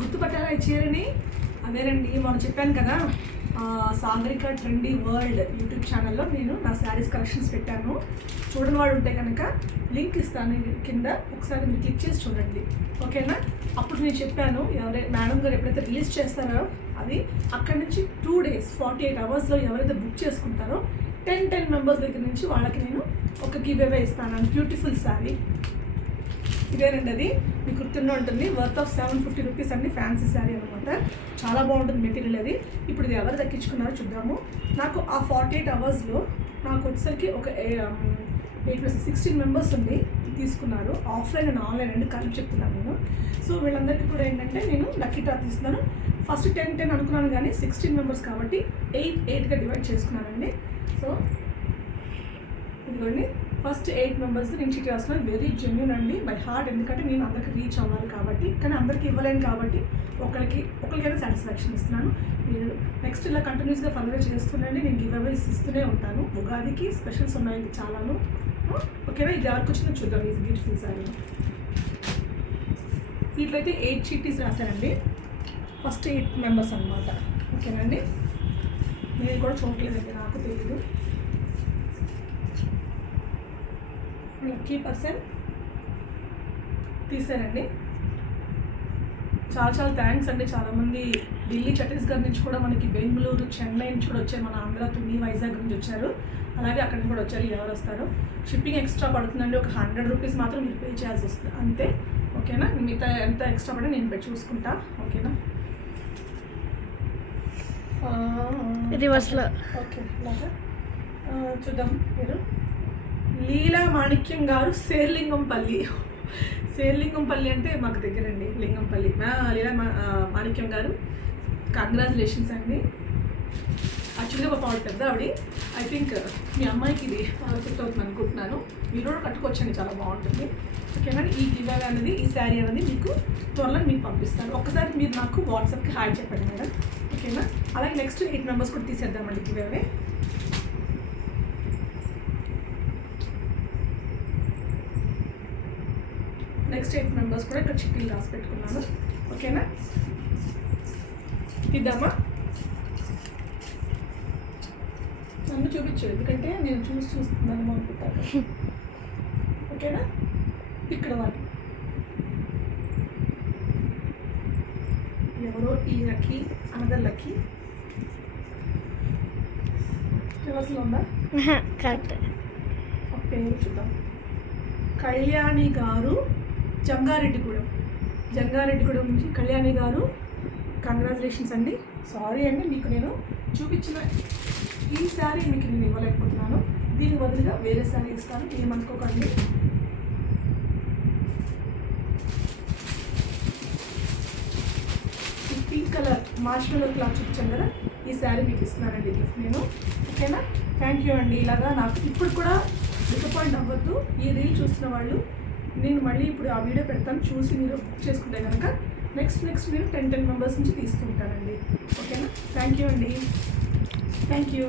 గుర్తుపట్టారా ఈ చీరని? అదేనండి, మనం చెప్పాను కదా సాగరిక ట్రెండీ వరల్డ్ యూట్యూబ్ ఛానల్లో నేను నా శారీస్ కలెక్షన్స్ పెట్టాను. చూడని వాడు ఉంటే కనుక లింక్ ఇస్తాను కింద, ఒకసారి మీరు క్లిక్ చేసి చూడండి, ఓకేనా? అప్పుడు నేను చెప్పాను మేడం గారు ఎప్పుడైతే రిలీజ్ చేస్తారో అది అక్కడి నుంచి 2 days 48 hours ఎవరైతే బుక్ చేసుకుంటారో 10 మెంబర్స్ దగ్గర నుంచి వాళ్ళకి నేను ఒక గివ్ అవే ఇస్తాను. బ్యూటిఫుల్ శారీ ఇదేనండి, అది మీకు గుర్తుండే ఉంటుంది. వర్త్ ఆఫ్ 750 రూపీస్ అండి, ఫ్యాన్సీ శారీ అనమాట. చాలా బాగుంటుంది మెటీరియల్ అది. ఇప్పుడు ఇది ఎవరు దక్కించుకున్నారో చూద్దాము. నాకు ఆ 48 hours నాకు వచ్చేసరికి ఒక 16 మెంబర్స్ ఉంది తీసుకున్నారు. ఆఫ్లైన్ అండ్ ఆన్లైన్ అండి కలిపి చెప్తున్నాను నేను. సో వీళ్ళందరికీ కూడా ఏంటంటే నేను లక్కీ డ్రా తీస్తున్నాను. ఫస్ట్ 10 అనుకున్నాను కానీ 16 మెంబర్స్ కాబట్టి 8గా డివైడ్ చేసుకున్నానండి. సో ఇదిగోండి, ఫస్ట్ 8 మెంబర్స్ నేను చీటీ రాస్తున్నాను. వెరీ జెన్యూన్ అండి, బై హార్ట్. ఎందుకంటే నేను అందరికి రీచ్ అవ్వాలి కాబట్టి, కానీ అందరికి ఇవ్వలేను కాబట్టి ఒకరికైనా సాటిస్ఫాక్షన్ ఇస్తున్నాను. మీరు నెక్స్ట్ ఇలా కంటిన్యూస్గా ఫర్దర్ చేస్తుండండి. నేను గివ్ అవేస్ ఇస్తూనే ఉంటాను. ఉగాదికి స్పెషల్స్ ఉన్నాయి చాలాను, ఓకేనా? ఇది ఎవరికి వచ్చిందో చూద్దాం. ఈ బ్యూటిఫుల్ సారీ వీటిలో అయితే 8 చీటీస్ రాశానండి. ఫస్ట్ 8 మెంబర్స్ అనమాట, ఓకేనండి? నేను కూడా చూడలేదండి, నాకు తెలియదు. లక్కీ పర్సన్ తీసారండి. చాలా థ్యాంక్స్ అండి. చాలామంది ఢిల్లీ, ఛత్తీస్గఢ్ నుంచి కూడా మనకి బెంగళూరు, చెన్నై నుంచి కూడా వచ్చారు. మన ఆంధ్ర, తుని, వైజాగ్ నుంచి వచ్చారు. అలాగే అక్కడి నుంచి కూడా వచ్చారు. ఎవరు వస్తారు? షిప్పింగ్ ఎక్స్ట్రా పడుతుందండి. ఒక 100 రూపీస్ మాత్రం మీరు పే చేయాల్సి వస్తుంది అంతే, ఓకేనా? మిగతా ఎంత ఎక్స్ట్రా పడి నేను పెట్టి చూసుకుంటా, ఓకేనా? రివర్స్లో ఓకే, ఇలాగా చూద్దాం. మీరు లీలా మాణిక్యం గారు, శేర్లింగంపల్లి అంటే మాకు దగ్గరండి, లింగంపల్లి. లీలా మాణిక్యం గారు, కంగ్రాచులేషన్స్ అండి. యాక్చువల్గా ఒక పావు పెద్ద ఆవిడ. ఐ థింక్ మీ అమ్మాయికి ఇది సెట్ అవుతుంది అనుకుంటున్నాను. మీరు కూడా కట్టుకోవచ్చండి, చాలా బాగుంటుంది, ఓకేనా? ఈ గివ్ అవే అనేది, ఈ శారీ అనేది మీకు త్వరలో మీకు పంపిస్తాను. ఒక్కసారి మీరు నాకు వాట్సాప్కి హాయ్ చెప్పండి మేడం, ఓకేనా? అలాగే నెక్స్ట్ 8 మెంబర్స్ కూడా తీసేద్దామండి గివ్ అవే. నెక్స్ట్ 8 మెంబర్స్ కూడా ఇక్కడ చిట్టీలు రాసి పెట్టుకున్నాను, ఓకేనా? ఇద్దామా? నన్ను చూపించు, ఎందుకంటే నేను చూస్తున్నాను అనుకుంటాను, ఓకేనా? ఇక్కడ వాళ్ళు ఎవరో ఈ లక్కీ, అనదర్ లక్కీ. రివర్స్లో ఉందా? కరెక్ట్. ఒక పేరు చూద్దాం. కళ్యాణి గారు, జంగారెడ్డిగూడెం నుంచి కళ్యాణి గారు, కంగ్రాచులేషన్స్ అండి. సారీ అండి, మీకు నేను చూపించిన ఈ శారీ మీకు నేను ఇవ్వలేకపోతున్నాను. దీని బదులుగా వేరే శారీ ఇస్తాను, ఏమనుకోకండి. ఈ పింక్ కలర్ మార్షల్ క్లాత్ చూపించాను కదా, ఈ శారీ మీకు ఇస్తున్నానండి గిఫ్ట్ నేను, ఓకేనా? థ్యాంక్ యూ అండి. ఇలాగా నాకు ఇప్పుడు కూడా డిసప్పాయింట్ అవ్వద్దు. ఈ రీల్ చూస్తున్న వాళ్ళు, నేను మళ్ళీ ఇప్పుడు ఆ వీడియో పెడతాను, చూసి మీరు బుక్ చేసుకుంటే కనుక నెక్స్ట్ మీరు 10 మెంబర్స్ నుంచి తీసుకుంటానండి, ఓకేనా? థ్యాంక్ యూ అండి, థ్యాంక్ యూ.